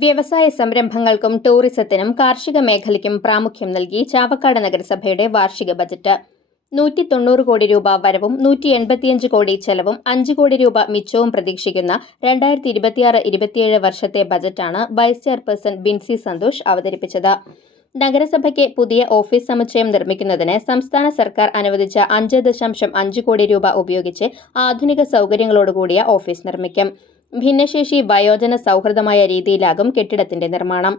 വ്യവസായ സംരംഭങ്ങൾക്കും ടൂറിസത്തിനും കാർഷിക മേഖലയ്ക്കും പ്രാമുഖ്യം നൽകി ചാവക്കാട് നഗരസഭയുടെ വാർഷിക ബജറ്റ്. 190 കോടി രൂപ വരവും 185 കോടി ചെലവും 5 കോടി രൂപ മിച്ചവും പ്രതീക്ഷിക്കുന്ന 2026-27 വർഷത്തെ ബജറ്റാണ് വൈസ് ചെയർപേഴ്സൺ ബിൻസി സന്തോഷ് അവതരിപ്പിച്ചത്. നഗരസഭയ്ക്ക് പുതിയ ഓഫീസ് സമുച്ചയം നിർമ്മിക്കുന്നതിന് സംസ്ഥാന സർക്കാർ അനുവദിച്ച 5.5 കോടി രൂപ ഉപയോഗിച്ച് ആധുനിക സൗകര്യങ്ങളോടുകൂടിയ ഓഫീസ് നിർമ്മിക്കും. ഭിന്നശേഷി വയോജന സൗഹൃദമായ രീതിയിലാകും കെട്ടിടത്തിന്റെ നിർമ്മാണം.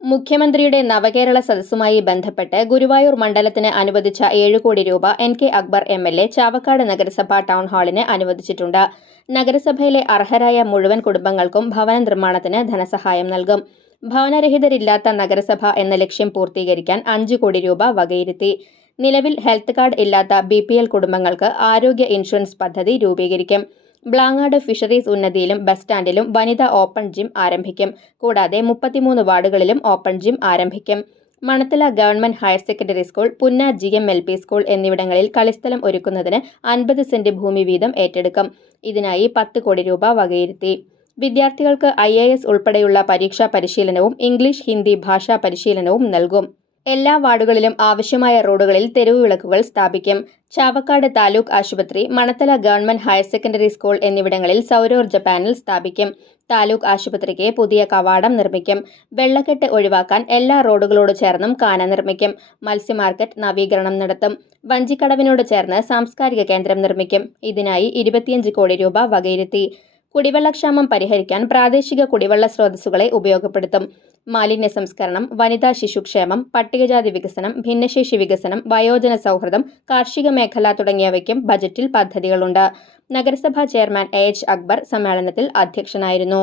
മുഖ്യമന്ത്രിയുടെ നവകേരള സദസ്സുമായി ബന്ധപ്പെട്ട് ഗുരുവായൂർ മണ്ഡലത്തിന് അനുവദിച്ച 7 കോടി രൂപ NK അക്ബർ MLA ചാവക്കാട് നഗരസഭ ടൗൺ ഹാളിന് അനുവദിച്ചിട്ടുണ്ട്. നഗരസഭയിലെ അർഹരായ മുഴുവൻ കുടുംബങ്ങൾക്കും ഭവന നിർമ്മാണത്തിന് ധനസഹായം നൽകും. ഭവനരഹിതരില്ലാത്ത നഗരസഭ എന്ന ലക്ഷ്യം പൂർത്തീകരിക്കാൻ 5 കോടി രൂപ വകയിരുത്തി. നിലവിൽ ഹെൽത്ത് കാർഡ് ഇല്ലാത്ത BPL കുടുംബങ്ങൾക്ക് ആരോഗ്യ ഇൻഷുറൻസ് പദ്ധതി രൂപീകരിക്കും. ബ്ലാങ്ങാട് ഫിഷറീസ് ഉന്നതിയിലും ബസ് സ്റ്റാൻഡിലും വനിതാ ഓപ്പൺ ജിം ആരംഭിക്കും. കൂടാതെ 33 വാർഡുകളിലും ഓപ്പൺ ജിം ആരംഭിക്കും. Manathala government higher secondary school, Punna GM LP school എന്നിവിടങ്ങളിൽ കളിസ്ഥലം ഒരുക്കുന്നതിന് 50 സെന്റ് ഭൂമി വീതം ഏറ്റെടുക്കും. ഇതിനായി 10 കോടി രൂപ വകയിരുത്തി. വിദ്യാർത്ഥികൾക്ക് IAS ഉൾപ്പെടെയുള്ള പരീക്ഷാ പരിശീലനവും ഇംഗ്ലീഷ്, ഹിന്ദി ഭാഷാ പരിശീലനവും നൽകും. എല്ലാ വാർഡുകളിലും ആവശ്യമായ റോഡുകളിൽ തെരുവ് വിളക്കുകൾ സ്ഥാപിക്കും. ചാവക്കാട് താലൂക്ക് ആശുപത്രി, Manathala government higher secondary school എന്നിവിടങ്ങളിൽ സൗരോർജ്ജ പാനൽ സ്ഥാപിക്കും. താലൂക്ക് ആശുപത്രിക്ക് പുതിയ കവാടം നിർമ്മിക്കും. വെള്ളക്കെട്ട് ഒഴിവാക്കാൻ എല്ലാ റോഡുകളോട് ചേർന്നും കാന നിർമ്മിക്കും. മത്സ്യ മാർക്കറ്റ് നവീകരണം നടത്തും. വഞ്ചിക്കടവിനോട് ചേർന്ന് സാംസ്കാരിക കേന്ദ്രം നിർമ്മിക്കും. ഇതിനായി 25 കോടി രൂപ വകയിരുത്തി. കുടിവെള്ളക്ഷാമം പരിഹരിക്കാൻ പ്രാദേശിക കുടിവെള്ള സ്രോതസ്സുകളെ ഉപയോഗപ്പെടുത്തും. മാലിന്യ സംസ്കരണം, വനിതാ ശിശുക്ഷേമം, പട്ടികജാതി വികസനം, ഭിന്നശേഷി വികസനം, വയോജന സൗഹൃദം, കാർഷിക മേഖല തുടങ്ങിയവയ്ക്കും ബജറ്റിൽ പദ്ധതികളുണ്ട്. നഗരസഭാ ചെയർമാൻ AH അക്ബർ സമ്മേളനത്തിൽ അധ്യക്ഷനായിരുന്നു.